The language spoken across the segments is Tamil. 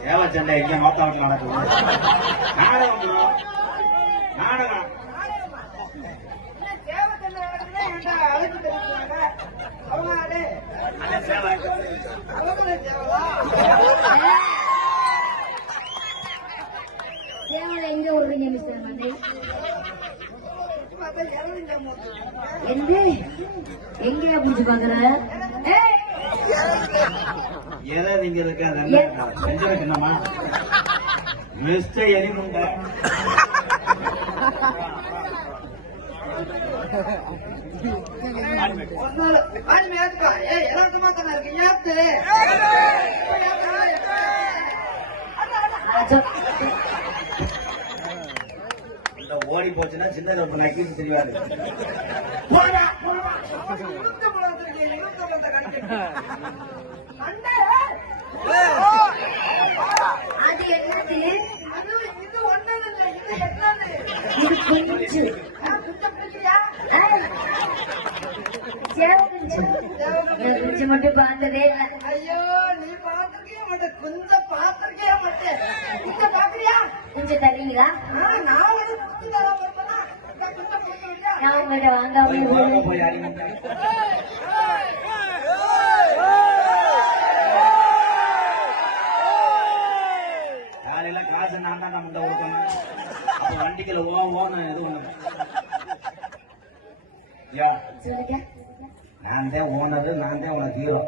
சேவச்சண்டை எங்க மோத்தாவட்டில் நடக்குது. நாடகம் நாடகம் சேவலை எங்க விடுறீங்க மிஸ்டர் மந்திரி? எங்க புடிச்சு பாக்குற? எதை நீங்க இருக்க என்னமா மிஸ்டர் எலிமுண்ட ஓடி போச்சுன்னா சின்ன கருப்பு நக்கி தெரியாது. அது என்னது? இது ஒண்ணு இது குஞ்சு. குஞ்சு மட்டும் பார்த்ததே இல்லை. ஐயோ நீ பாத்துக்கே மாட்டேன். கொஞ்சம் பாத்துக்கே மாட்டேன். குஞ்ச பாக்குறியா? குஞ்சு தரீங்களா? நான் உங்கள்கிட்ட வாங்காம காசு நான் தான் நம்ம கொடுக்கணும். அப்ப வண்டிக்குள்ள ஓன எது ஒண்ணு நான் தான் ஓனரு, நான் தான் உனக்கு ஹீரோ.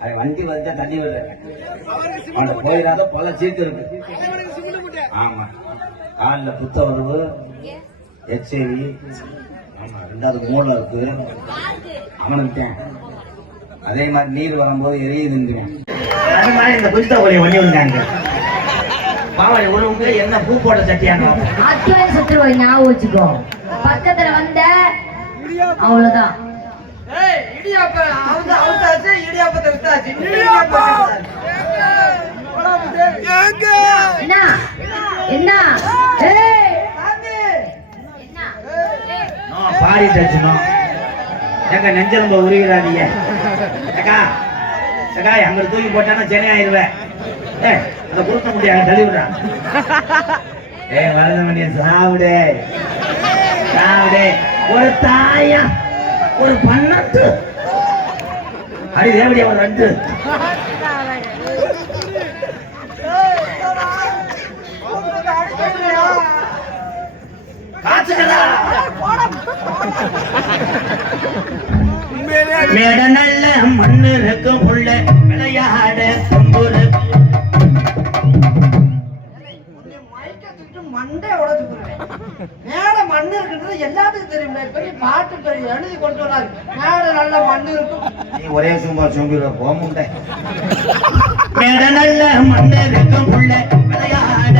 அது வண்டி வச்சா தண்ணி விடுற உனக்கு போயிடாத பல சீட்டு இருக்கு. ஆமா ஆள்ல புத்த உறவு எச்சேரி. ஆமா ரெண்டாவது மூளை இருக்கு அவனுக்கு. அதே மாதிரி நீர் வரும்போது எரியுதுங்க. அது மாதிரி இந்த புத்த கோழியை பண்ணி விடுங்க. பாவனை உறவுக்கு என்ன பூ போட்ட சட்டியாங்க அத்துவன் சுற்றுவோம். ஞாபகம் வச்சுக்கோ. பக்கத்துல வந்த அவ்வளவுதான். என்ன பாடி தச்சுனோம். எங்க நெஞ்சலம்ப உருகிறாதீங்க. அங்க தூக்கி போட்டானா சென்னை ஆயிடுவேன். அதை கொடுக்க முடியாது தெளிவுறான். வரதமணிய சாவிடு சாவிடு. ஒரு தாயா ஒரு பன்னத்து அடி தேவடியா ஒரு ரெண்டு மேட நல்ல மண்ணு இருக்கு புள்ள விளையாட கொம்புரு மண்டே உடச்சு மேட மண்ணு இருக்குன்றது எல்லாத்துக்கும் தெரியும். பெரிய பாட்டு பெரிய எழுதி கொண்டு வராது. மேட நல்ல மண்ணு இருக்கும். நீ ஒரே சும்மா சொல்லிடுற போமுண்டை. மேட நல்ல மண்ணு இருக்கும் புள்ள விளையாட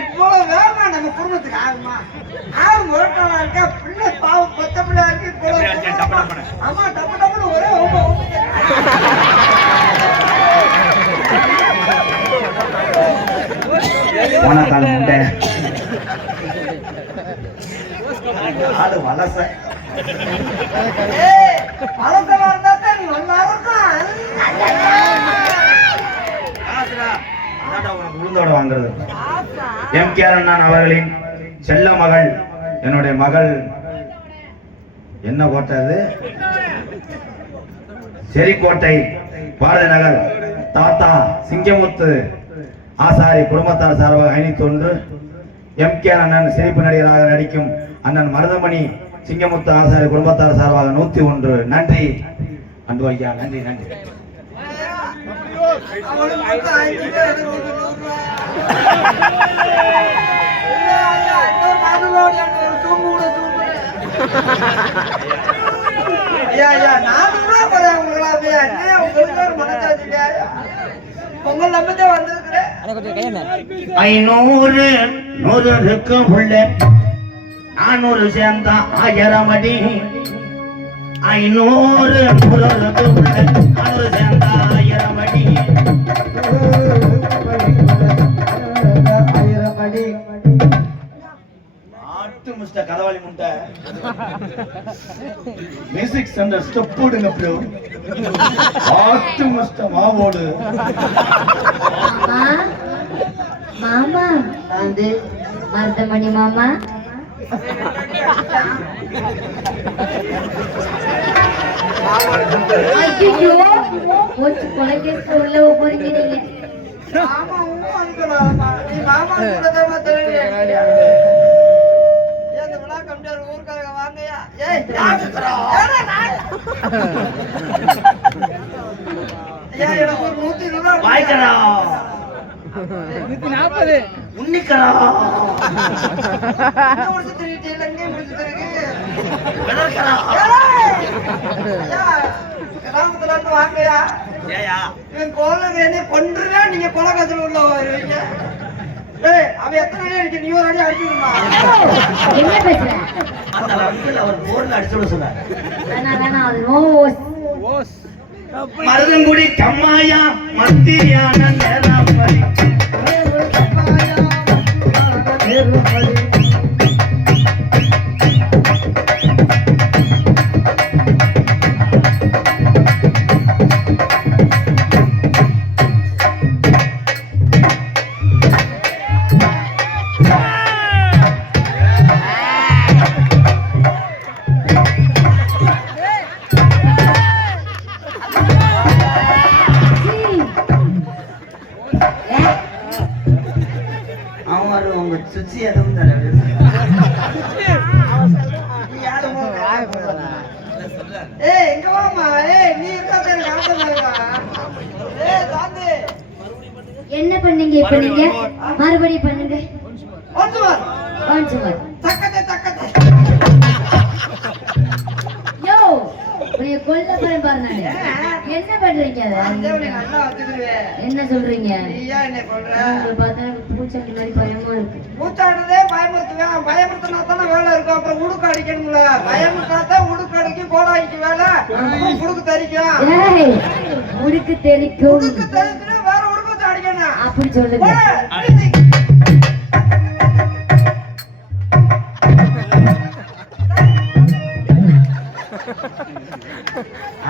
இவ்வளவு வேகமா நம்ம குடும்பத்துக்கு ஆகுமா? ஆகும் ஒருட்டா இருக்கா பிள்ளை பாவம் பச்சை பிள்ளை இருக்கு. ஆமா டப்பு டப்புன்னு ஒரே ஆடு வலச வளர்ந்த வாழ்ந்தா நீ நல்லா இருக்கும். உளுந்தோட வாங்குறது. எம்கேஆர் அண்ணன் அவர்களின் செல்ல மகள், என்னுடைய மகள் என்ன கோட்டை? செரிக்கோட்டை பாரதி நகர் தாத்தா சிங்கமுத்து ஆசாரி குடும்பத்தார் சார்பாக 501. எம்கேஆர் அண்ணன் சிரிப்பு நடிகராக நடிக்கும் அண்ணன் மருதமணி சிங்கமுத்து ஆசாரி குடும்பத்தார் சார்பாக 101. நன்றி அன்பு ஐயா, நன்றி நன்றி. ஐயா ஐயா நானும் தான் போறேன் உங்களாவே அண்ணே உங்களுக்கு ஒரு மனசாட்சி இல்லையா உங்களை நம்பிதான் வந்திருக்கிறேன் 500 100 இருக்கும் உள்ள 400 சேர்ந்தா 1000 அடி 500 100 இருக்கும் உள்ள 400 சேர்ந்தா 1000 அடி 1000 அடி ஆட்டு முஸ்ட கதவாளி முட்டை மியூசிக் சென்டர் ஸ்டெப் போடுங்க ப்ரோ ஆட்டு முஸ்ட மாவோடு மாமா வந்து மருதமணி மாமா ஐயோ போச்சு கொலைகேஸ் உள்ள போறீங்க நீங்க மாமா அனுப்பலாம் நீ மாமா கூட தெரியும் இந்த விழா கம்மியார் ஊருக்காரங்க வாங்கயா ஏய் ஐயா எனக்கு ஒரு 120 ரூபாய் வாய்க்கறா 140 உன்னிக்கறா முடிச்சு தெரியுது லங்கே முடிச்சு தெரியுது வெளக்கறா ஐயா கிராமத்துல இருந்து வாங்கயா ஏயா இவன் கோலங்க என்ன கொன்றுனா நீங்க கொலகத்துல உள்ள வருவீங்க ஏய் அவன் எத்தனை அடி அடிச்சு நீ ஒரு அடி அடிச்சுடுமா என்ன பேசுற அந்த அங்கிள் அவர் போர்ல அடிச்சு சொன்னார் வேணா அது ரோஸ் மருதங்குடி கம்மாயா மத்தியான நேரமணி அவரு உங்க சுச்சி எதுவும் தரவே ஏய் இங்க வாமா ஏய் நீ இருக்கா பேரு காட்டமா ஏய் தாந்து என்ன பண்ணீங்க இப்ப நீங்க மறுபடியும் பண்ணுங்க வந்து வா வாஞ்சுவர் தக்கதே யோ உன்னை கொல்ல போறேன் பாரு நானு என்ன பண்றீங்க அந்த அத உன்னை நல்லா வச்சுக்குவே என்ன சொல்றீங்க நீயா என்ன பண்ற உங்களை பார்த்தா எனக்கு பூச்சாண்டி மாதிரி பயமா இருக்கு கூத்தாடுறதே பயமுறுத்துவேன் பயமுறுத்தினா தானே வேலை இருக்கும் அப்புறம் உடுக்கு அடிக்கணும்ல பயமுறுத்தா தான் உடுக்கு அடிக்கும் கோடாய்க்கு வேலை அப்புறம் உடுக்கு தரிக்கும் ஏய் உடுக்கு தெளிக்கும் உடுக்கு தரிச்சுன்னா வேற உடுக்கு வச்சு அடிக்கணும் அப்படி சொல்லுங்க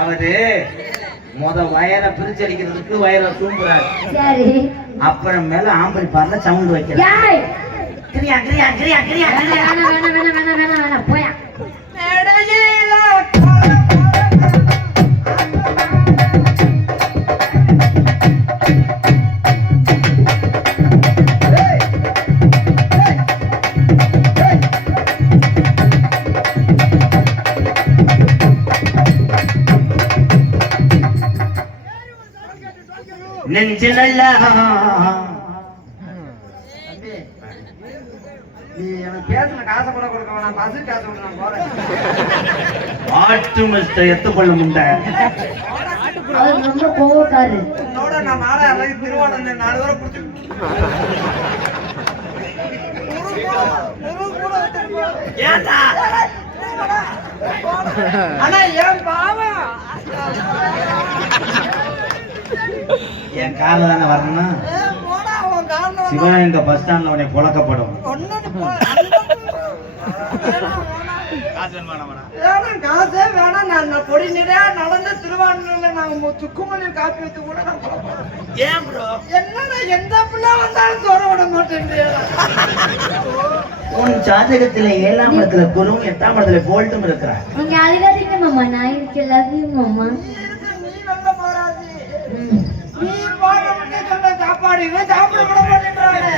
அவரு வயரை பிரிச்சு அடிக்கிறதுக்கு வயரை தூங்குறாரு சரி அப்புறம் மேல ஆம்பளை பார்ல சவுண்ட் வைக்கிறார் ஏய் கிரியா கிரியா கிரியா கிரியா வேணாம் போயா மேடையில நெஞ்சிலல்ல நீ எனக்கு பேசுன காசை கூட கொடுக்க வேணாம் பசு காசு கொடுக்க நான் போறேன் ஆட்டு மிஸ்ட எத்துக்கொள்ள முண்ட அவர் ரொம்ப கோவக்காரு உன்னோட நான் நாளை அழகு திருவாடனை 4 வரை பிடிச்சி ஏண்டா ஆனா ஏன் பாவம் என் கார்ல தானே வரணும் போடா உன் காரணம் சிவகங்கை பஸ் ஸ்டாண்ட்ல உன்னை புழக்கப்படும் வேணாம் காசே வேணாம் நான் பொடி நிறையா நடந்து திருவாரூர்ல நாங்க சுக்குமணி காப்பி வச்சு கூட நான் போறேன். ஏன் ப்ரோ என்னடா எந்த பிள்ளை வந்தாலும் தோற விட மாட்டேன் உன் ஜாதகத்துல 7ஆம் இடத்துல குருவும் 8ஆம் இடத்துல போல்ட்டும் இருக்கிறார் நீங்க அழுகாதீங்க மாமா நான் இருக்கு லவ் யூ மாமா நீ நல்ல போராது நீ போறவங்க சொன்ன சாப்பாடு இவன் சாப்பிட விட மாட்டேங்கிறானே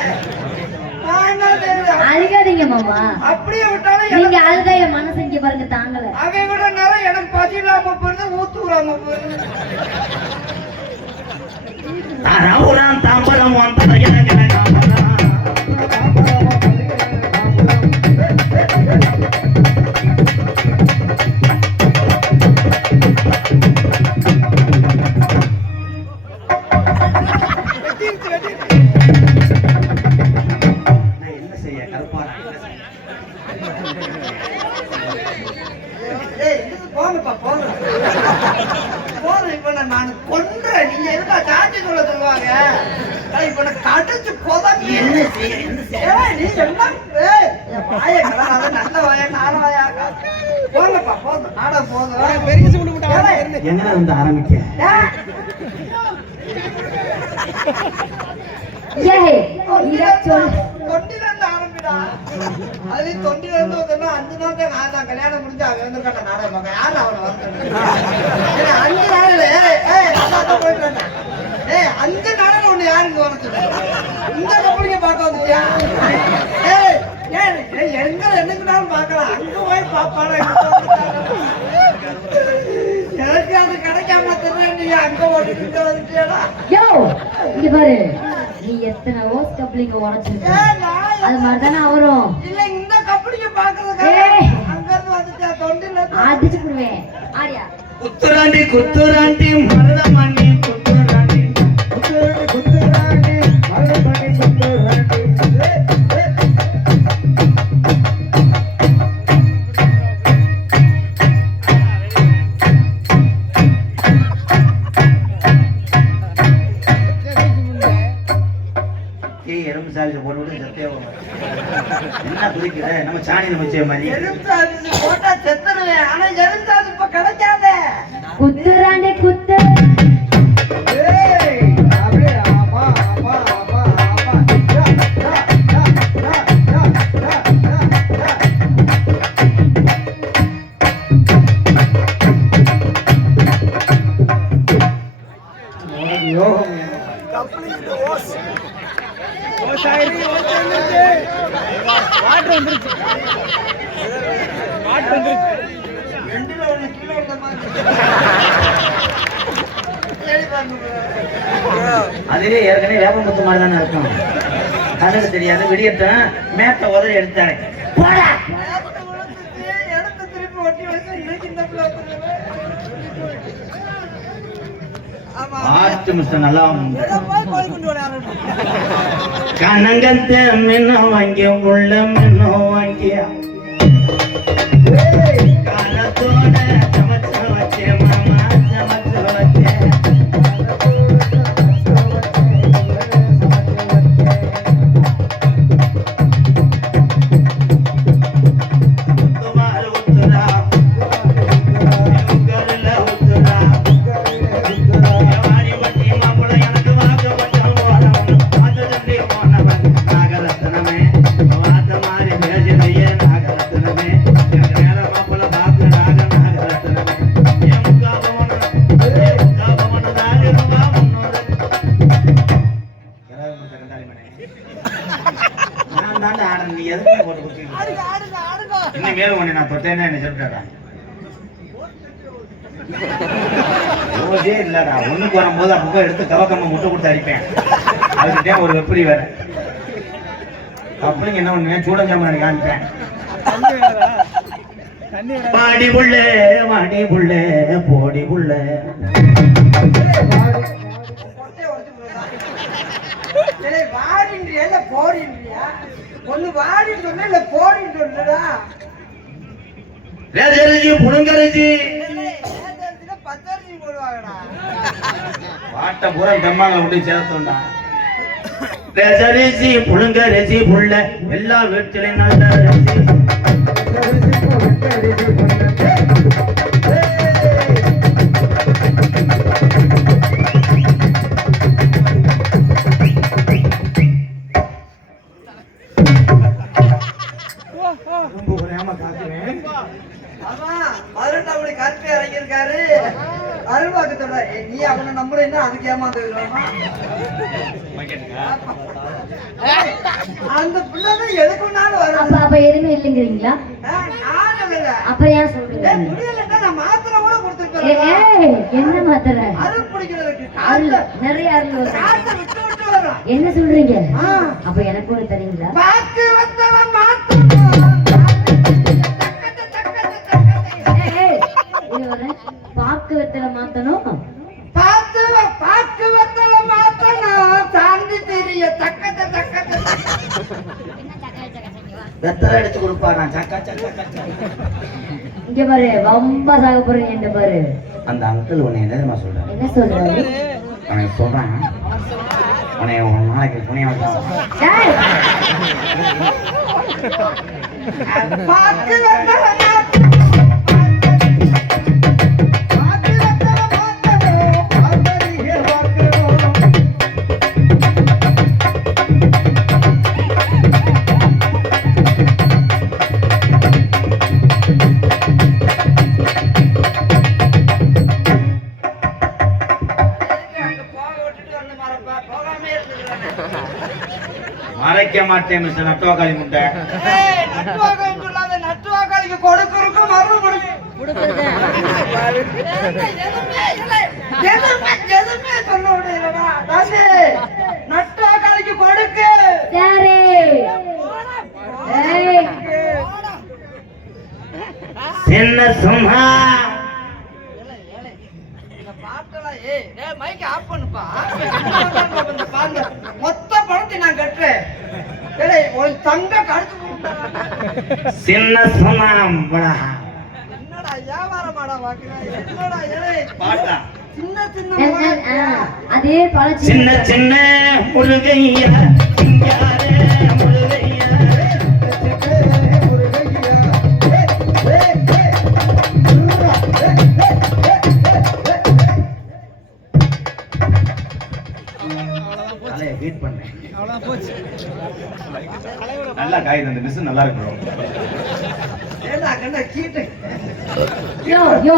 நான் என்ன செய்யறது? அழுகாதீங்க மாமா அப்படியே விட்டாலும் நீங்க அழுதா என் மனசு இங்க பாருங்க தாங்கல அவன் விட நேரம் எனக்கு பசி இல்லாம போயிருது ஊத்துறாம போயிருது தாராபுரம் தாம்பரம் வந்தது எனக்கு தாம்பரம் ஆட போதும் பெரிய சிமெண்ட் முட்டை எங்க வந்து ஆரம்பிக்க தொண்டிலிருந்து ஆரம்பிடா. அதுலயும் தொண்டிலிருந்து வந்தோம்னா 5 நாள் தான் நான் தான் கல்யாணம் முடிஞ்சு அவன் வந்திருக்கான் நாடகம் பார்க்க. யாரு அவனை வந்து 5 நாள் போயிட்டு வந்தேன். 5 நாள் ஒண்ணு யாருக்கு வர சொல்ல இந்த கப்பலிங்க பார்க்க வந்துட்டியா? எங்க என்னைக்குனாலும் பார்க்கலாம். அங்க போய் பாப்பாடா எனக்கு அது கிடைக்காம தெரியும். நீ அங்க ஓடிட்டு இங்க வந்துட்டியாடா? இங்க பாரு, நீ எத்தனை ஓஸ் கப்ளிங்க உடைச்சிருக்க, அது மாதிரிதானே அவரும். இல்ல இந்த கப்பலிங்க பாக்குறதுக்கு அங்க இருந்து வந்துட்டியா? தொண்டில அடிச்சு போடுவேன். ஆடியா குத்துராண்டி குத்துராண்டி மருதமணி குத்துராண்டி குத்துராண்டி குத்துராண்டி மருதமணி குத்துராண்டி எறும்பு சாவிச்சு போட்டு சத்தியம் என்ன குதிக்கிற நம்ம சாணியில வச்ச மாதிரி எலுமிச்சாது போட்டா செத்துருவேன். ஆனா எலுமிச்சாது இப்ப கிடைக்காதே. குத்துறாண்டே குத்து. ஏய் அப்படியே ஆமா ஆமா ஆமா ஆமா டா டா டா டா டா டா யோகம் கப்பலிங்க ஓஸ் ஓசாயிரி ஓசேந்துச்சு வாட்டர் வந்துருச்சு வாட்டர் வந்துருச்சு ரெண்டுல ஒண்ணு கீழ வந்த மாதிரி சரி பாருங்க. அதுவே ஏற்கனவே வேப்பமுத்து மாதிரி தானே இருக்கும். கண்ணுக்கு தெரியாது. விடியட்டும் மேட்ட உதறி எடுத்தாரு போடா. எடுத்து திருப்பி ஒட்டி வச்சு இன்னைக்கு இந்த பிள்ளை வந்துருவே. ஆமா ஆர்ட் மிஸ்டர் நல்லா போய் கொண்டு வர கனங்கத்தை மின்னும் வாங்கி உள்ள மின்னும் வாங்கியா காலத்தோட சமைச்சு வச்சேன் மாமா சமைச்சு வச்சேன் இன்னும் மேல ஒண்ணு நான் தொட்டேன்னா என்ன சொல்லிட்டா ரோஜே இல்லடா. ஒண்ணுக்கு வரும்போது அப்பப்போ எடுத்து கவக்கம்ம முட்டை கொடுத்து அடிப்பேன். அதுக்கிட்டே ஒரு வெப்பரி வேற அப்படிங்க என்ன பண்ணுவேன் சூடஞ்சாமன் காமிப்பேன். பாடி புள்ள வாடி புள்ள போடி புள்ள வாடின்றியா இல்ல போடின்றியா? ஒண்ணு வாடின்னு சொன்ன இல்ல போடின்னு சொன்னடா. ரேஜரிஜி புடுங்கரிஜி பச்சரிசி போடுவாங்கடா. வாட்ட பூரா பெம்மாங்களை விட்டு சேர்த்தோம்டா. ரேஜரிஜி புடுங்கரிஜி புள்ள எல்லா வீட்டிலையும் நல்ல ரசி நீ அவனை நம்புறேன்னா அதுக்கு ஏமாந்து அந்த பிள்ளைதான் எதுக்குனாலும் வரும். அப்ப எதுவுமே இல்லைங்கிறீங்களா? அப்ப ஏன் சொல்றீங்க? முடியலன்னா நான் மாத்திரை கூட கொடுத்துருப்பேன். என்ன மாத்திரை? அருள் பிடிக்கிறதுக்கு நிறைய அருள் காற்றை விட்டு விட்டு வரும். என்ன சொல்றீங்க? அப்ப எனக்கு ஒரு தரீங்களா? பாக்கு வந்தவன் பாக்கு வெத்தலை மாத்தணும். பாக்கு வெத்தலை மாத்தணும். தாண்டி தெரிய தக்கத்தை தக்கத்தை வெத்தலை எடுத்து கொடுப்பாரா சக்கா சக்கா சக்கா. இங்க பாரு ரொம்ப சாக போறீங்க. என்ன பாரு அந்த அங்கிள் உன்னை என்னமா சொல்றான்? என்ன சொல்றாரு? அவன் சொல்றான் உன்னை ஒரு நாளைக்கு புனிய பாக்கு வெத்தலை வைக்க மாட்டேன் மிஸ்டர் நட்டுவாக்காளி முட்டை. நட்டுவாக்காளின்னு சொல்லாத, நட்டுவாக்காளிக்கு கொடுக்கறதுக்கும் மரம் கொடுக்கு. எதுவுமே சொல்ல முடியலடா. தாசி, நட்டுவாக்காளிக்கு கொடுக்கு. சரி. ஏய், சின்ன சும்மா மொத்த பணத்தை நான் கட்டுறேன். தங்க கடுத்து சின்ன சும்மா என்னடா வியாபாரமாடா வாக்குறேன். என்னடா பாட்டா சின்ன சின்ன அது பழச்சி. சின்ன சின்ன முருகையா சிங்காரே முருகையா வெயிட் பண்ணேன். நல்லா காய் அந்த மிஸ் நல்லா இருக்கும். யோ யோ,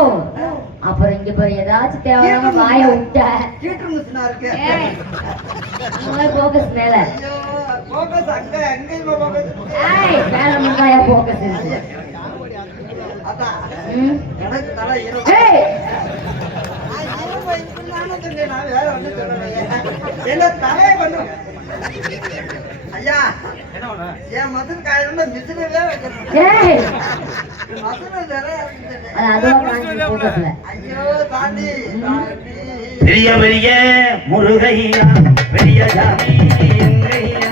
அப்புறம் இங்க பாரு, ஏதாச்சும் தேவையான வாய விட்ட. கீட்டு மிஷினா இருக்கு. ஏய், போக்கஸ் மேல. ஐயோ, போக்கஸ் அங்க எங்கேயுமா போக்கஸ்? ஏய், மேல முன்னாயா போக்கஸ் இருக்கு. அதான் ம். எனக்கு தலை ஈரம். ஏய், நான் வேற ஒண்ணு சொல்லலையே. என்ன தலையை கொண்டு ஐயா, என் மதுரை காயில மிஷினவே வைக்கணும். ஏய், மதுரை நிறைய இருக்குது. அது அதுவா வாங்கி போக்கஸ்ல. ஐயோ தாண்டி தாண்டி. பெரிய பெரிய முருகையா பெரிய ஜாமி எங்கையா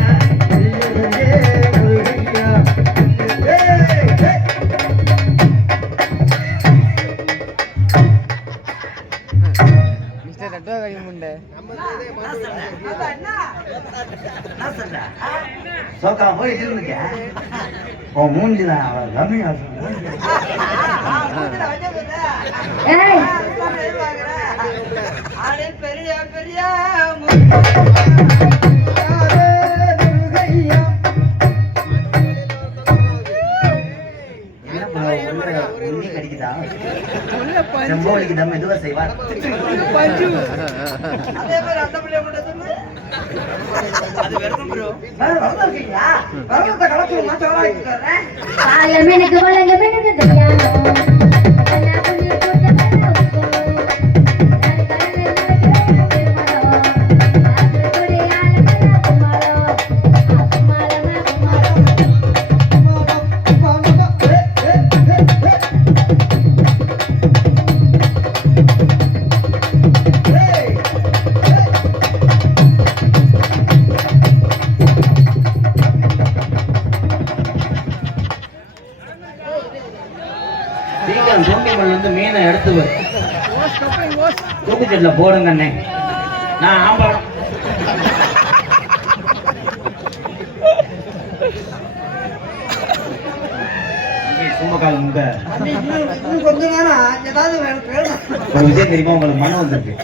சோக்கா போய் இருந்துக்க. உன் மூஞ்சிதான் அவன் கம்மியா ஏய், பெரிய பெரிய கடிக்குதா ரொம்ப வலிக்குதா மெதுவா செய்வார். அதே மாதிரி அந்த பிள்ளைய கூட சொல்லு. அது வெறும் ப்ரோ. வரதா இருக்கீங்களா? வரதா கலச்சு மாச்சவரா இருக்கறே. பாலமே எனக்கு வளங்க எனக்கு தெரியாமோ. கண்ணா புண்ணி போட்ட பரவுக்கோ. நான் கண்ணே நினைக்கிறேன் பெருமாளோ. ஆத்ர கொடி ஆலக்கல குமாரோ. குமாரமே குமாரோ. சீக்கிரம் தூண்டிமல்ல இருந்து மீனை எடுத்து தூக்குச்சட்டில் போடுங்க அண்ணே. நான் ஆம்பளம். சும்பக்கால் முட்டை. இன்னும் கொஞ்ச நேரம் ஏதாவது வேணும். ஒரு விஷயம் தெரியுமா, உங்களுக்கு மனம் வந்துருக்கு.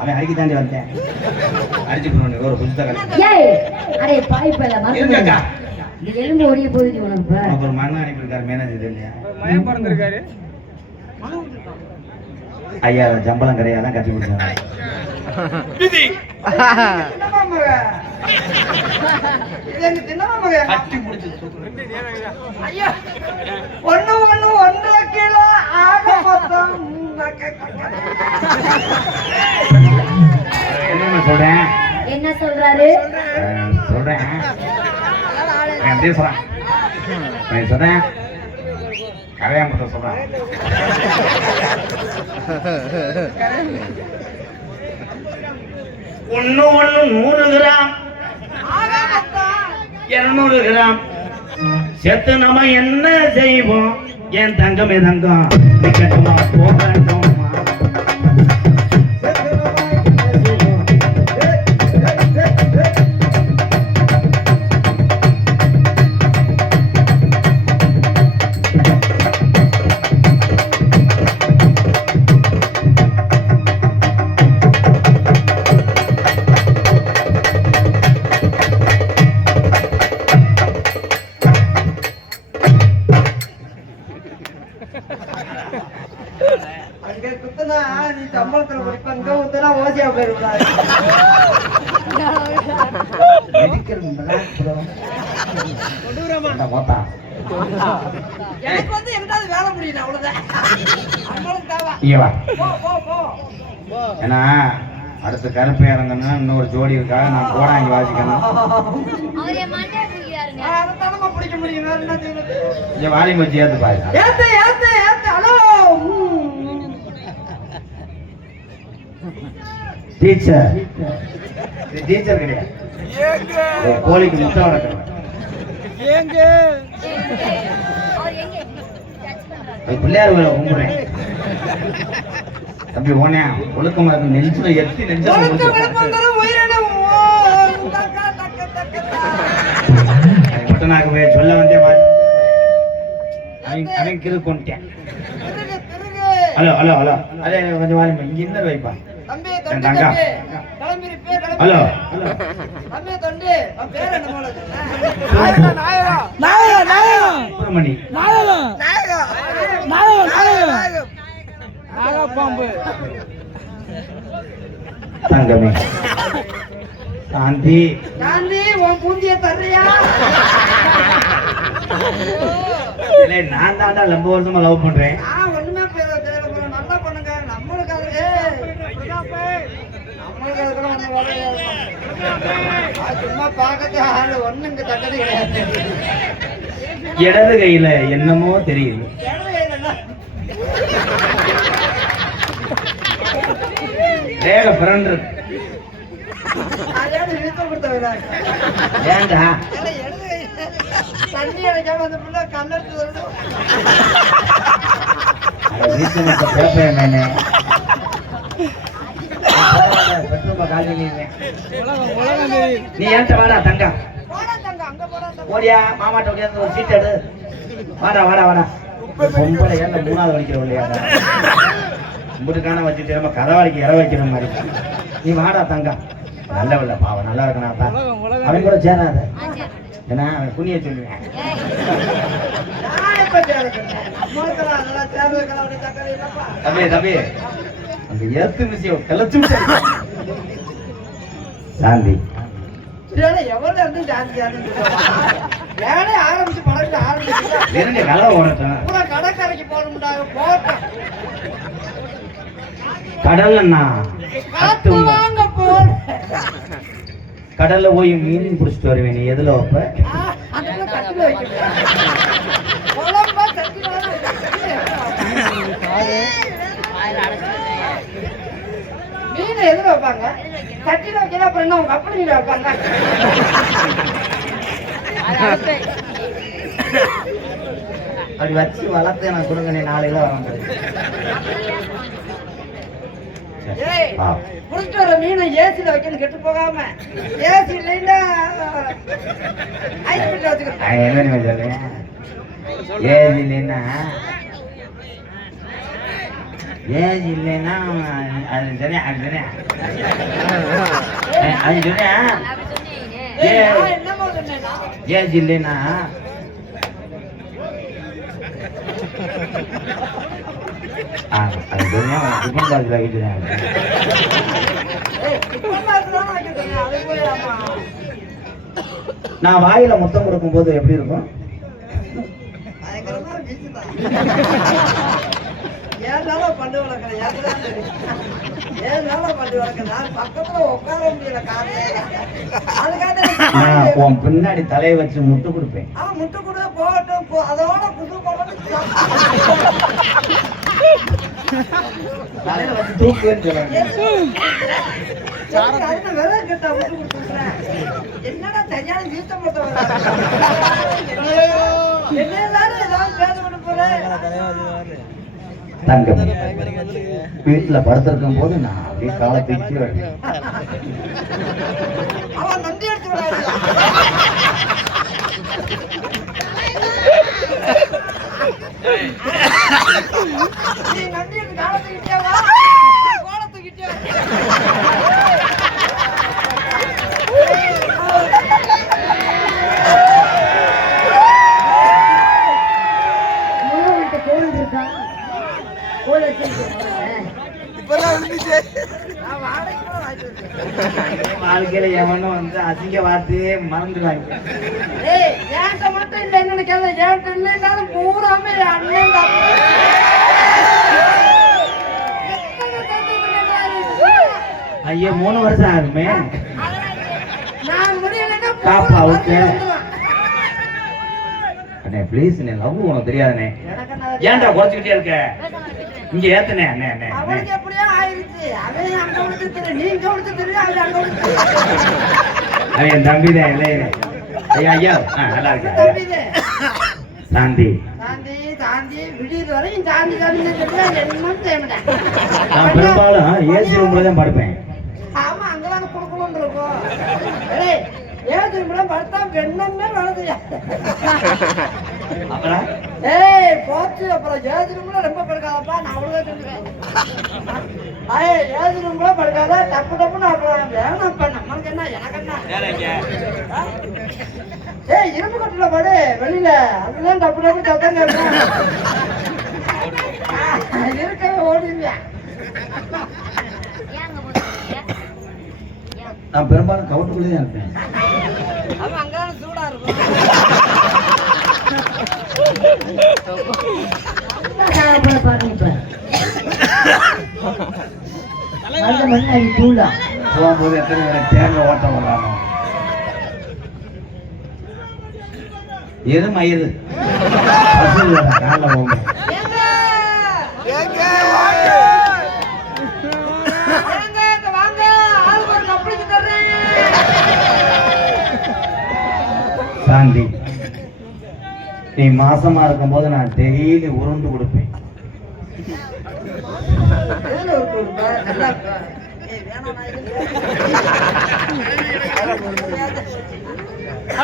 அவன் அடிக்க தாண்டி வந்தேன். அடிச்சு போடுவேன் ஒரு புதுசாக. ஏய், அடே பாய் பையல இருங்கக்கா. மறந்து. இந்த எலும்பு ஒடிய போகுது உனக்கு. உனக்கு ஒரு மண்ணு அனுப்பியிருக்காரு மேனேஜர் இல்லையா? மயம் பறந்துருக்காரு. ஐயா ஜம்பளம் கரையாதான் கட்டி கொடுத்தாங்க. தின்னமா மகன். இது எங்க தின்னமா மகன். கட்டி முடிச்சு ஐயா, ஒண்ணு ஒண்ணு 1.5 கிலோ ஆக மொத்தம். என்ன சொல்றேன்? என்ன சொல்றாரு? சொல்றேன் அப்படியே சொல்றேன். நான் சொல்றேன் கரையாமத்தை சொல்றேன். ஒண்ணு 100 கிராம் 200 கிராம் சேர்த்து நம்ம என்ன செய்வோம்? என் தங்கமே தங்கம் நிக்கட்டுமா போகட்டுமா? அங்க குத்துனா நீ சம்பளத்துல படிப்ப, இங்க குத்துனா ஓசியா போயிருக்கூடாது. மெடிக்கல் போத்தா எனக்கு வந்து எங்கிட்டாவது வேலை முடியும் அவ்வளவுதான். நம்மளுக்கு தேவை. இங்க வா. போ போ போ. ஏன்னா அடுத்த கருப்பு இறங்கணும் இன்னொரு ஜோடி இருக்கா நான் போடாங்க வாசிக்கணும். அவரே மண்டே பிடிக்கிறாருங்க. அதனால பிடிக்க முடியும். வேற என்ன செய்யறது? இங்க வாலி மச்சி ஏத்து பாரு. ஏத்து ஏத்து ஏத்து. Hello teacher. இது டீச்சர் கிடையாது. கோழிக்கு முட்டை வளர்க்கணும். அவர் எங்க டச் பண்றாரு. பிள்ளையார் வேலை கும்பிடுறேன் தம்பி ஓனே ஒழுக்கமா இருக்கு நெஞ்சுல எத்தி நெஞ்சா முட்டனாக்கு போய் சொல்ல வந்தே அவன் கிரு கொண்டேன். ஹலோ ஹலோ ஹலோ அதே கொஞ்சம் வாலி இங்க இந்த வைப்பா தங்கா. ஹலோ சுப்பிரமணி தங்கமே சாந்தி உன் பூந்திய தர்றியா? நான் தாண்டா ரொம்ப வருஷமா லவ் பண்றேன். ஒண்ணுமே நல்லா பண்ணுங்க. நம்மளுக்கு சும்மா பாக்கத்து ஆளு ஒண்ணுங்க தக்கது கிடையாது. இடது கையில என்னமோ தெரியுது. வேக பிறண்டு ஏண்டா தண்ணி அடைக்காம அந்த பிள்ளை கண்ணெடுத்து வீட்டு மட்டும் பேப்பேன் நானு நீ ஏன்ட்ட வாடா தங்கா ஓடியா மாமாட்ட ஓடியா ஒரு சீட் எடு வாடா வாடா வாடா பொம்பளை ஏன் மூணாவது வலிக்கிற இல்லையாடா உங்களுக்கான வச்சு திரும்ப கதவாளிக்கு இற வைக்கிற மாதிரி நீ வாடா தங்கா நல்லவில்ல பாவம் நல்லா இருக்கணா அவன் கூட சேராத ஏன்னா அவன் புண்ணிய சொல்லுவேன். தம்பி தம்பி அந்த ஏத்து விஷயம் கிளச்சு சாந்தி எவ்வளவு இருந்து ஜாஸ்தி வேலையை ஆரம்பிச்சு பழகிட்டு ஆரம்பிச்சு கலை ஓடட்டும் பூரா கடற்கரைக்கு போகணும்டாங்க போட்டோம் கடல்ல காத்து வாங்க போன கடல்ல போய் மீன் பிடிச்சிட்டு வருவேன். நீ எதுல வைப்ப? அதுக்குள்ள தட்டுல வைக்கிறேன். குழம்பா தட்டுல மீன் எதுல வைப்பாங்க? தட்டில வைக்கிற அப்புறம் என்ன உங்க அப்படி வைப்பாங்க? அப்படி வச்சு வளர்த்து எனக்கு கொடுங்க. நீ நாளையில வர முடியும். புடிச்சிட்டு வர மீனை ஏசில வைக்கணும் கெட்டு போகாம. ஏசி இல்லைன்னா ஐஸ் பெட்டில வச்சுக்கிறேன். என்ன சொல்றேன் ஏஜ் இல்லைன்னா ஏஜ் இல்லைன்னா அது சரியா அது சரியா அது சரியா என்னமோ சொன்னேன்னா ஏஜ் இல்லைன்னா அது சரியா டிஃபன் பாக்ஸ்ல வைக்கிறேன். நான் வாயில முத்தம் கொடுக்கும் போது எப்படி இருக்கும்? ஏனால பண்டு வளர்க்கிறேன். ஏனால பண்டு வளர்க்கிறேன். நான் பக்கத்துல உட்கார முடியல காலையில. அதுக்காக உன் பின்னாடி தலையை வச்சு முட்டு கொடுப்பேன். முட்டு கூட போகட்டும். அதோட புது போகட்டும். தலையில வச்சு தூக்குவேன்னு சொல்லுவாங்க. என்னடா சரியான வீட்டம் போட்ட தங்கம் வீட்டுல படுத்திருக்கும் போது நான் அப்படியே காலை தூக்கி வருவேன். அவன் நன்றி எடுத்து நீ நன்றி எடுத்து காலத்துக்கிட்டேவா கோலத்துக்கிட்டே இப்பதான் இருந்துச்சு. நான் வாடகைக்கு கூட வாங்கிட்டு வந்தேன். வாழ்க்கையில எவனும் வந்து அசிங்க வார்த்தையே மறந்துடுவாங்க. ஏய், என்கிட்ட மட்டும் இல்ல, என்னன்னு கேளு. என்கிட்ட இல்லைன்னாலும் பூராமே என் அண்ணன் தம்பி. எத்தனை தம்பி கிடையாது. ஐயோ 3 வருஷம் ஆகுமே. நான் முடியலைன்னா பாப்பா, பூரா ஓகே. வந்துருவேன். அண்ணே ப்ளீஸ், நீ லவ் உனக்கு தெரியாதுண்ணே. எனக்கு என்ன ஏன்டா குறைச்சிக்கிட்டே இருக்க? இங்க ஏத்துனே அண்ணே அண்ணே அண்ணே. அவனுக்கு எப்படியோ ஆயிடுச்சு. அவன் அங்க விட்டு தெரியும், நீங்க விட்டு தெரியும், அவன் அங்க விட்டு தெரியும். அவன் என் தம்பி தான் இல்லையே. ஐயா ஐயா நல்லா இருக்கேன். தம்பிது. சாந்தி, தாண்டி தாண்டி விடியது வரையும் தாண்டி தாண்டி என்னன்னு செய்ய மாட்டேன். நான் பெரும்பாலும் ஏசி ரூம்ல தான் படுப்பேன். ஆமா, அங்கதானே குடுக்கணும்னு இருக்கும். ஏய், ஏன் திரும்ப படுத்தா வெண்ணமே வளர்ந்துயா? அப்புறம் ஏய், போச்சு. அப்புறம் ஏது ரூம்ல ரொம்ப படுக்காதப்பா, நான் அவ்வளவுதான் சொல்லுவேன். ஏய், ஏது ரூம்ல படுக்காத, டப்பு டப்புன்னு அப்புறம் வேணாம்ப்பா. நம்மளுக்கு என்ன, எனக்கு என்ன? ஏய், இரும்பு கட்டுல படு வெளியில, அதுதான் டப்பு டப்பு சத்தம் கேட்கும். இருக்கவே ஓடிடுவியா? நான் பெரும்பாலும் கவுட்டுக்குள்ளே தான் இருப்பேன். அவன் அங்கதான் சூடா இருக்கும். போகும்போது எத்தனை பேரை தேங்க ஓட்டம் விடலாமோ. எது மயிறு காலைல போகும். சாந்தி, நீ மாசமா இருக்கும் போது நான் டெய்லி உருண்டு கொடுப்பேன்.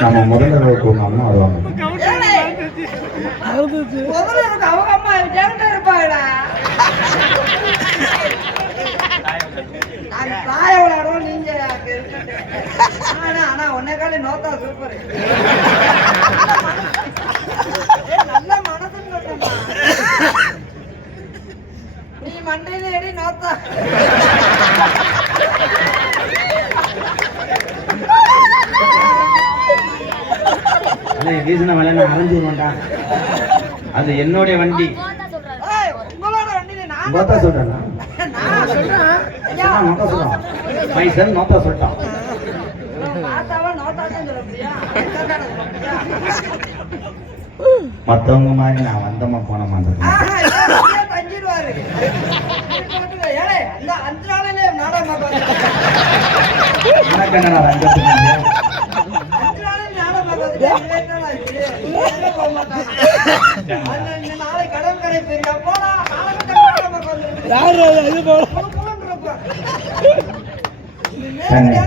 நம்ம முதல்ல உங்க அம்மா வருவாங்க. அவங்க அம்மா என்கிட்ட இருப்பாங்கடா. நான் தாய விளையாடுவோம், நீங்க அங்க இருக்கீங்க. ஆனா உன்னை காலி நோத்தா சூப்பர். நல்ல மனசுன்னு சொல்றேன்டா. நீ மண்டையில எடி நோத்தா. வீசின வேலை நான் அரைஞ்சிருவேன்டா. அது என்னுடைய வண்டி. ஏய், உங்களோட வண்டி நான் நோத்தா சொல்றேன்னா நான் சொல்றேன். ஐயா, நோத்தா சொல்றான். மை சன் நோத்தா சொல்லிட்டான். பார்த்தாவா நோட்டாதான் சொல்ல முடியா? மத்தவங்க மாதிரி நான் வந்தமா போனமா தங்கிடுவாரு. ஏழை அந்த 5 நாளிலே நாடகம் பார்த்து எனக்கு என்ன ரங்கத்துக்கு 5 நாளில் நாடகம் பார்த்துட்டு போக மாட்டாங்க. நாளை கடற்கரை பெரிய போனா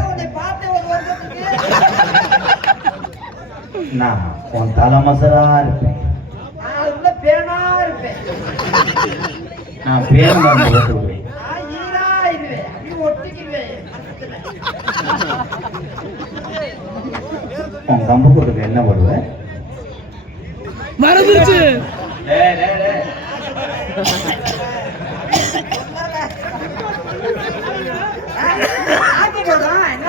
உன்னை பார்த்த ஒரு வருஷத்துக்கு நான் உன் தலை மசரா இருப்பேன். நான் உள்ள பேனா இருப்பேன். நான் பேர் போட்டுருவேன். நான் ஈரா இருவேன். அப்படி ஒட்டிக்குவேன். உன் கம்பு கூட்டுக்கு என்ன போடுவேன்? மறந்துருச்சு. ஆக்கி போடுறான். என்ன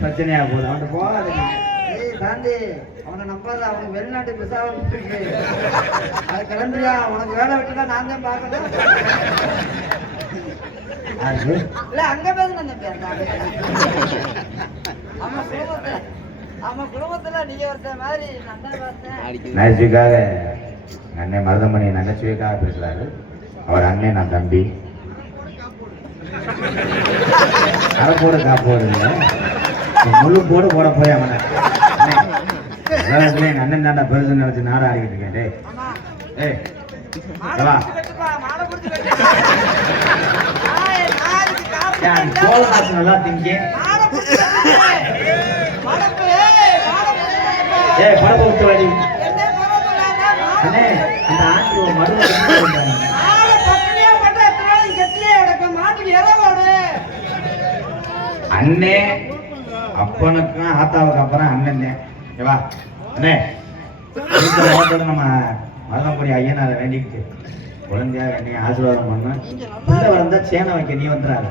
பிரச்சனையா போகுது. அவன் போகாது. தாண்டி அவனை நம்பாத. அவனுக்கு வெளிநாட்டு விசாவை இருக்கு. அது கிளம்பியா? உனக்கு வேலை விட்டுட்டா நான் தான் பார்க்கணும். இல்ல அங்க பேசுன அவன் குடும்பத்துல நீங்க ஒருத்த மாதிரி நல்லா பார்த்தேன். நகைச்சுவைக்காக அண்ணன் மருதமணி நகைச்சுவைக்காக பேசுறாரு. அவர் அண்ணன், நான் தம்பி. அரைப்போடு காப்போடு முழு போடு போட போய் அவனை எங்க அண்ணன் தாண்டா பெருசு நினைச்சு நாட ஆடிக்கிட்டு இருக்கேன். டேய் சோழ நாட்டு நல்லா திங்க. படப்பை விட்டு வாடி அண்ணே. அந்த ஆட்சி மருந்து அண்ணே அப்பனுக்கும் ஆத்தாவுக்கு அப்புறம் அண்ணன் வா அண்ணே வீட்டுல ஓட்டோட நம்ம மல்லம்படி ஐயனாரை வேண்டிக்கிட்டு குழந்தையா வேண்டி ஆசீர்வாதம் பண்ண உள்ள வந்தா சேனை வைக்க நீ வந்துடாது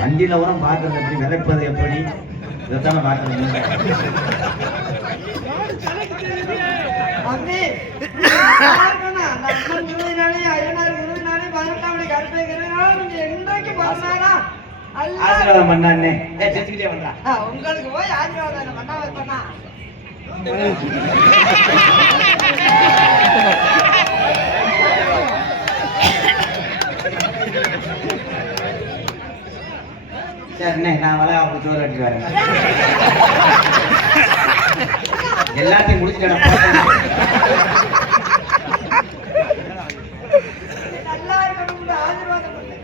வண்டியில உரம் பாக்குறது எப்படி விதைப்பது எப்படி இதைத்தானே பாக்குறது அண்ணே, யாருக்குண்ணா? அந்த அம்மன் திருவிழாலே, ஐயனார் திருவிழாலே, 18ஆம் படி கருப்பை திருவிழாலே நீங்க என்றைக்கு பண்ணானா? அல்ல. ஆசீர்வாதம் பண்ண அண்ணே செஞ்சுக்கிட்டே வந்தா உங்களுக்கு போய் ஆசீர்வாதம் பண்ணா வைப்பண்ணா. சரிண்ணே நான் வர அப்படி சோறு கட்டி வரேன் எல்லாத்தையும் முடிச்சுட்டேன் நல்லா இருக்கணும்னு ஆசீர்வாதம் பண்ணுங்க.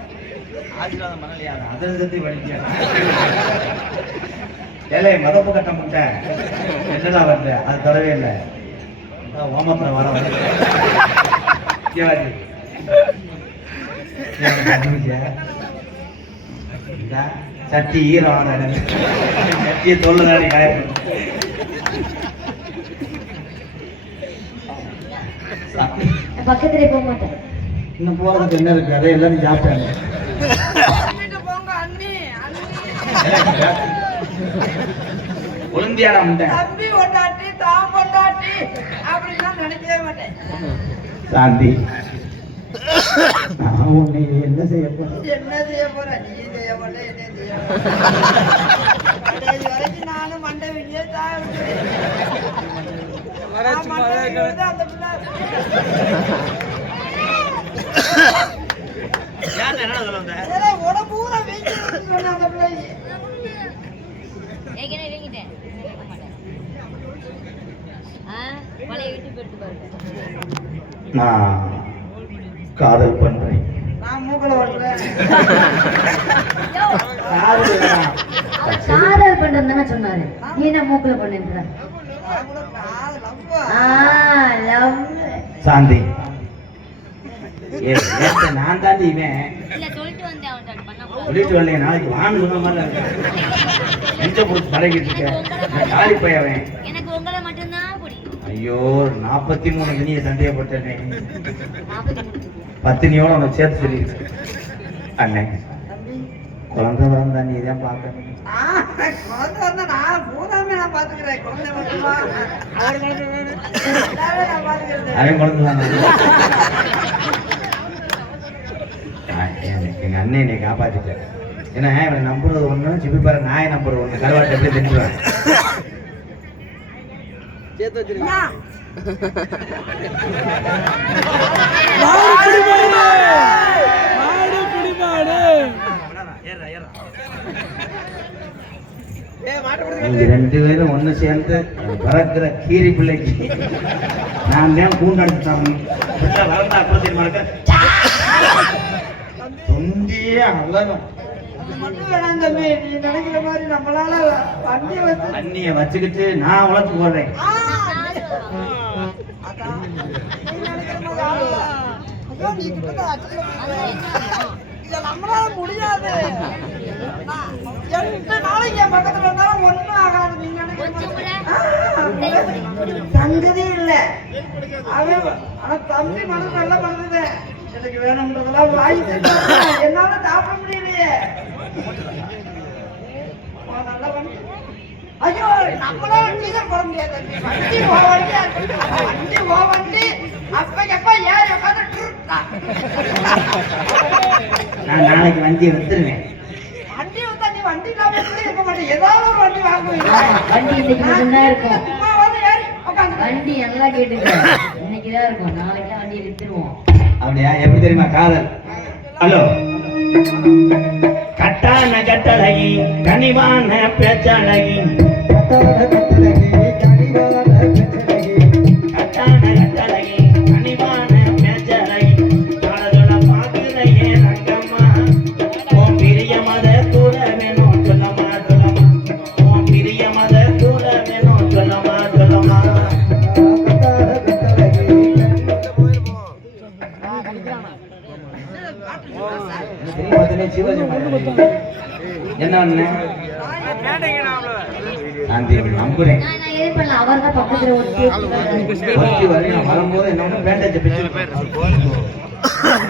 ஆசீர்வாதம் பண்ணலையா அதிர்ஷ்டத்தை வலிக்க ஏலே மதப்பு கட்ட முட்டை என்னடா வருது அது தரவே இல்லை ஓமத்துல வர சட்டி ஈரம் சட்டியை தொல்லுதாடி காயப்படும் பக்கத்திலே போக மாட்டேன். இன்னும் போறதுக்கு என்ன இருக்கு அதை எல்லாரும் சாப்பிட்டாங்க சொல்லிட்டு போங்க அண்ணி, அண்ணி. ஒழுந்தியாடா முட்டை தம்பி கொண்டாட்டி தான் கொண்டாட்டி அப்படிலாம் நினைக்கவே மாட்டேன். சாந்தி நான் உன்னை என்ன செய்ய போறேன் என்ன செய்ய போற? நீ செய்ய மாட்டே, என்ன செய்ய மாட்டே. கடைசி வரைக்கும் நானும் மண்டை விடியே தான் அந்த பிள்ளை ஏலே, உடம்பு பூரா வீங்கிருச்சுன்னு சொன்ன அந்த பிள்ளைக்கு. ஏற்கனவே வீங்கிட்டேன். பழைய வீட்டு போயிட்டு பாருங்க. நான் காதல் பண்றேன் நான் மூக்கல ஓட்டுறேன். காதல் பண்றது தானே சொன்னாரு. நீ என்ன மூக்குல பண்ணிருக்க? நான் கூட காதல் லவ்வா. சாந்தி நான் தாண்டி இவன் சொல்லிட்டு வரலையே நாளைக்கு வான்னு சொன்ன மாதிரி நெஞ்ச கொடுத்து பழகிட்டு இருக்கேன் காலி பையவன் எனக்கு உங்களை மட்டும்தான் பிடிக்கும். ஐயோ 43 இனிய சந்தேகப்பட்டேனே பத்தினியோட உன்னை சேர்த்து சொல்லிடுச்சு அண்ணன் குழந்தை வந்தா நீ தான் பார்க்கணும் குழந்தை வந்தா நான் பூராமே நான் பாத்துக்கிறேன். குழந்தை மட்டுமா? எல்லாமே நான் பாத்துக்கிறேன். அவன் குழந்தை தான் எங்க அண்ணன் என்னை காப்பாத்திட்டேன் ஏன்னா இவனை நம்புறது ஒண்ணு சிப்பி பாரு நாயை நம்புறது ஒண்ணு கருவாட்டை எப்படி தெரிஞ்சுவேன் நீங்க 2 பேரும் ஒண்ணு சேர்ந்து பறக்கிற கீரி பிள்ளைக்கு நான் தான் கூண்டடிச்சுட்டாங்க வளர்ந்தா அப்புறம் தெரியுமா தொந்தியே அழகும் அது மட்டும் வேணாம் தம்பி. நீ நினைக்கிற மாதிரி நம்மளால வண்டி வச்சு தண்ணிய வச்சுக்கிட்டு நான் உழைச்சு போடுறேன் அதான். நீ நினைக்கிற மாதிரி ஆளு. ஐயோ, நீ இப்பதான் அடிக்கல போயிட்ட. இத நம்மளால முடியாது. 8 நாளைக்கு என் பக்கத்துல இருந்தாலும் ஒண்ணும் ஆகாது. நீ நினைக்கிற மாதிரி சங்கதி இல்ல. அவன் ஆனா தம்பி மனசு நல்லா பண்ணுது. எனக்கு வேணும்ன்றதெல்லாம் வாங்கி என்னால சாப்பிட முடியலையே. நல்லா பண்ணி ஐயோ, நம்மளால டீசல் போட முடியாது. வண்டி ஓ வண்டி அப்பக்கப்ப ஏறி உட்காந்து நான் நாளைக்கு வண்டியை வித்துருவேன் வண்டி வந்தா நீ வண்டி இல்லாம இருக்க மாட்டேன். ஏதாவது ஒரு வண்டி வாங்குவீங்க. வண்டி இன்னைக்கு மட்டும்தான் இருக்கும். சும்மா வந்து ஏறி உட்காந்து வண்டி நல்லா கேட்டுக்க. இன்னைக்குதான் இருக்கும். நாளைக்கு வண்டியை வித்துருவோம். அப்படியா எப்படி தெரியுமா காதல் ஹலோ கட்டான கட்டழகி கனிவான பேச்சழகி கட்டான கட்டழகி கனிவான பேச்சழகி காதலோட பாக்குறையே ரங்கம்மா உன் பிரிய மத கூட வேணும் சொல்லமா சொல்லமா உன் பிரிய மத கூட வேணும் சொல்லமா சொல்லமா சிவாஜி என்ன பண்ண நான் நம்புறேன் நான் எது பண்ணல அவர் தான் பக்கத்துல ஒருத்தி வரையும் வரும்போது என்ன பேண்டேஜ் பிச்சு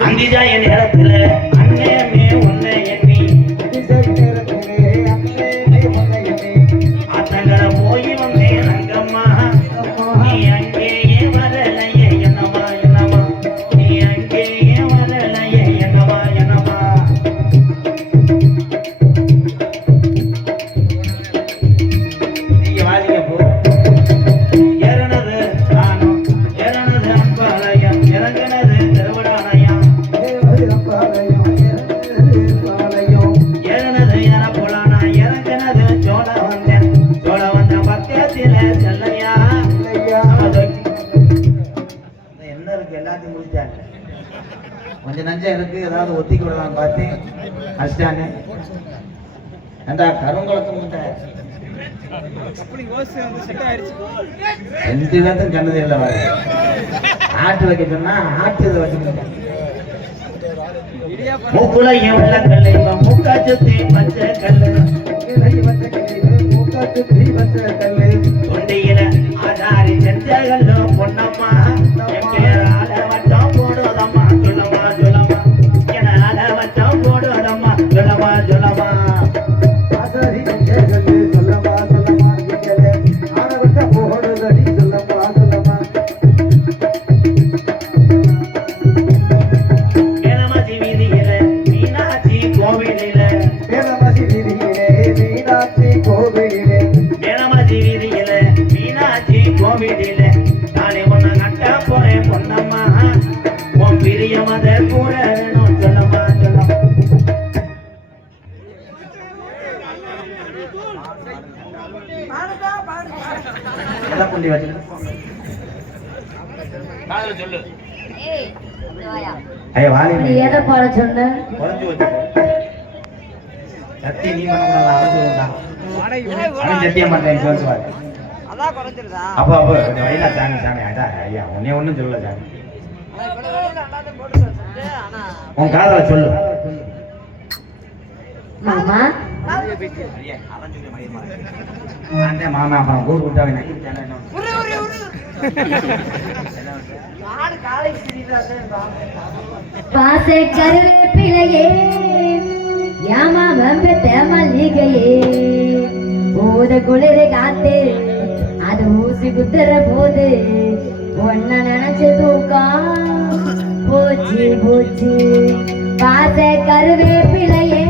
அந்திஜா என் நேரத்துல அண்ணே உன்னை எண்ணி அத்தங்கர போய் வந்தேன் அங்கம்மா நீ அங்கேயே வரலையே என்னமா என்னமா நீ அங்கேயே வரலையே என்னமா என்னமா நீங்க வாதிங்க போ ஏறனது நானும் ஏறனது அம்பாலயம் இறங்கினது திருவிடாலயம் ஏறனது ஏற போலானா இறங்கினது சோழ வந்த பக்கத்தில செல்லையா என்ன இருக்கு எல்லாத்தையும் முடிச்சாங்க கொஞ்சம் நஞ்சம் இருக்கு ஏதாவது ஒத்திக்கு விடலாம் பார்த்து அடிச்சிட்டானே ஏண்டா கருங்குளத்து முட்டை ரெண்டு பேர்த்தும் கண்டது இல்லை வாரு ஆட்டு வைக்க சொன்னா ஆட்டு இதை வச்சுக்கிட்டேன் மூக்குல உள்ள கல்லு மூக்கா சுத்தி பச்சை கல்லு தொண்டையில ஆதாரி செஞ்ச கல்லு பொன்னம்மா என் பேரால வட்டம் போடுவதம்மா சொல்லமா சொல்லமா என்னால வட்டம் போடுவதம்மா சொல்லமா சொல்லமா மேலமதி வீதியில மீனாட்சி கோவிலில மேலமதி வீதியில மீனாட்சி கோவிலில நாளை ஒண்ணு நட்ட போறேன் பொன்னம்மா உன் பிரிய மத கூட வேணும் சொல்லமா சொல்லமா புள்ளி வச்சு சொல்லு ஏய் வாயா ஐயா வாலி நீ எதை பாட சொன்ன குறைஞ்சு வச்சு சத்தியம் நீ பண்ண அவன் சொல்லுதான் அவன் சத்தியம் பண்றேன் சொல்லுவாரு அதான் குறைஞ்சிருதா அப்போ கொஞ்சம் வயலா சாமி சாமி அதான் ஐயா உன்னைய ஒண்ணும் சொல்லல சாமி உன் காதல சொல்லு மாமா அந்த மாமா அப்புறம் ஊர் விட்டாவே பாசை கருவேப்பிலையே யாமா வம்பு தேமல்லிகையே போத குளிர காத்து அது ஊசி குத்துற போது ஒன்ன நினைச்சு தூக்கம் போச்சு போச்சு பாசை கருவேப்பிலையே